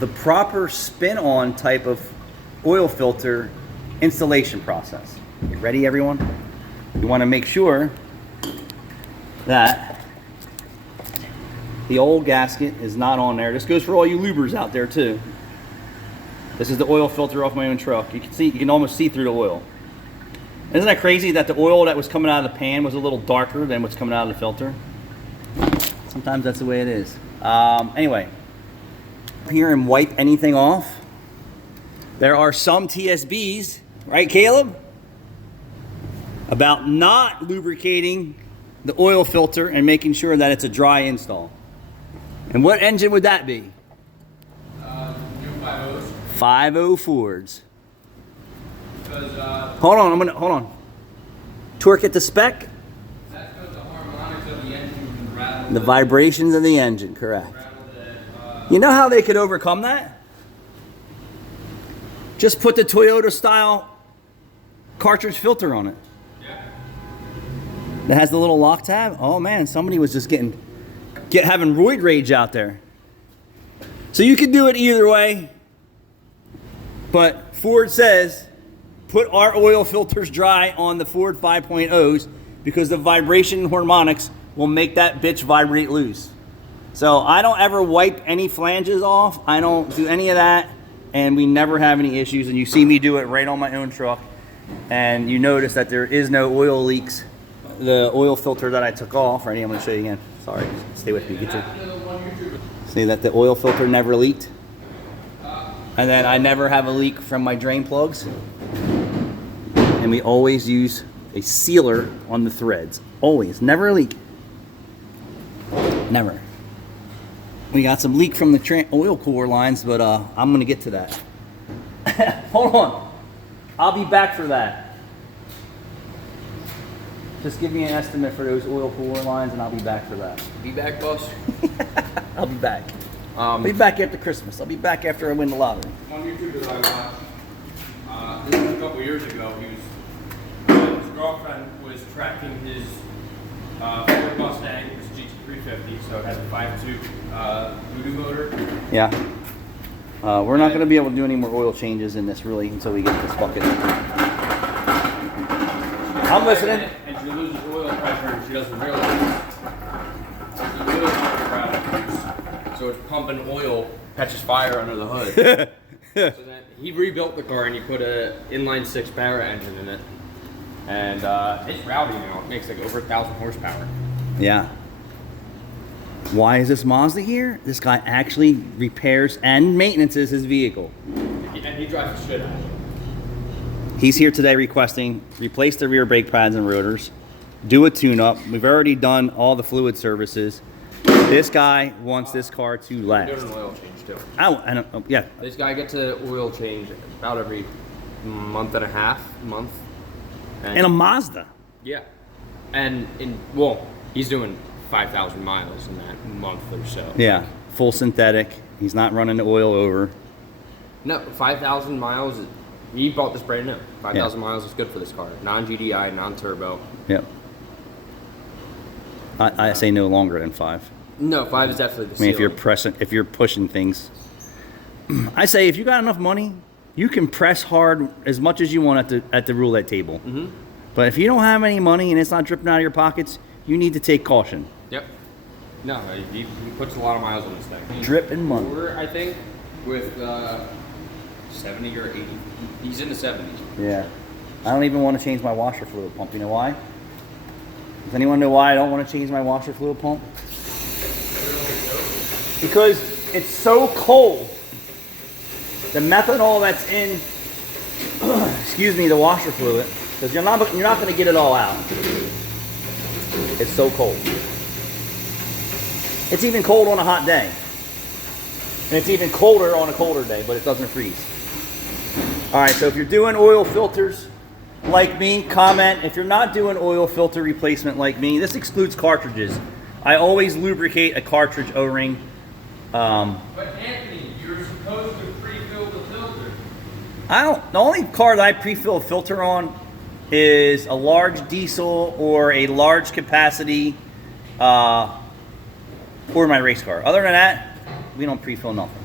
the proper spin-on type of oil filter installation process. You ready, everyone? You want to make sure that the old gasket is not on there. This goes for all you lubers out there too. This is the oil filter off my own truck. You can see, you can almost see through the oil. Isn't that crazy that the oil that was coming out of the pan was a little darker than what's coming out of the filter? Sometimes that's the way it is. Anyway, here and wipe anything off. There are some TSBs, right, Caleb? About not lubricating the oil filter and making sure that it's a dry install. And what engine would that be? 5.0 Fords. Hold on. Torque it to spec. That's because the harmonics of the engine can rattle. The vibrations of the engine, correct. You know how they could overcome that? Just put the Toyota style cartridge filter on it. Yeah. That has the little lock tab. Oh man, somebody was just having roid rage out there. So you could do it either way. But Ford says, put our oil filters dry on the Ford 5.0s because the vibration and harmonics will make that bitch vibrate loose. So I don't ever wipe any flanges off. I don't do any of that. And we never have any issues. And you see me do it right on my own truck. And you notice that there is no oil leaks. The oil filter that I took off, ready? I'm going to show you again. Sorry, stay with me. See that the oil filter never leaked? And then I never have a leak from my drain plugs. And we always use a sealer on the threads. Always, never a leak. Never. We got some leak from the oil cooler lines, but I'm gonna get to that. Hold on, I'll be back for that. Just give me an estimate for those oil cooler lines and I'll be back for that. Be back, boss. I'll be back. I'll be back after Christmas. I'll be back after I win the lottery. On YouTube that I watched, this was a couple years ago, his girlfriend was tracking his Ford Mustang, his GT350, so it has a 5.2 Voodoo motor. Yeah. We're not going to be able to do any more oil changes in this really until we get this bucket. I'm listening. And she loses oil pressure and she doesn't realize the oil pressure out of use. So it's pumping oil, catches fire under the hood. So then he rebuilt the car and he put a inline 6 power engine in it. And it's rowdy now. It makes like over 1,000 horsepower. Yeah. Why is this Mazda here? This guy actually repairs and maintenances his vehicle. And he drives the shit out of it. He's here today requesting replace the rear brake pads and rotors, do a tune-up. We've already done all the fluid services. This guy wants this car to last. Doing an oil change too. Yeah. This guy gets an oil change about every month. And a Mazda. Yeah. And he's doing 5,000 miles in that month or so. Yeah, full synthetic. He's not running the oil over. No, 5,000 miles. He bought this brand new. 5,000 miles is good for this car. Non-GDI, non-turbo. Yep. I say no longer than 5. No, 5 is definitely the I mean, ceiling. if you're pushing things, I say if you got enough money, you can press hard as much as you want at the roulette table. Mm-hmm. But if you don't have any money and it's not dripping out of your pockets, you need to take caution. Yep. No, he puts a lot of miles on this thing. Dripping money. Or I think with 70 or 80. He's in the 70s. Yeah. I don't even want to change my washer fluid pump. You know why? Does anyone know why I don't want to change my washer fluid pump? Because it's so cold. The methanol that's in, excuse me, the washer fluid, because you're not going to get it all out. It's so cold. It's even cold on a hot day. And it's even colder on a colder day, but it doesn't freeze. All right, so if you're doing oil filters like me, comment. If you're not doing oil filter replacement like me, this excludes cartridges. I always lubricate a cartridge O-ring. But Anthony, you're supposed to pre-fill the filter. The only car that I pre-fill a filter on is a large diesel or a large capacity or my race car. Other than that, we don't pre-fill nothing.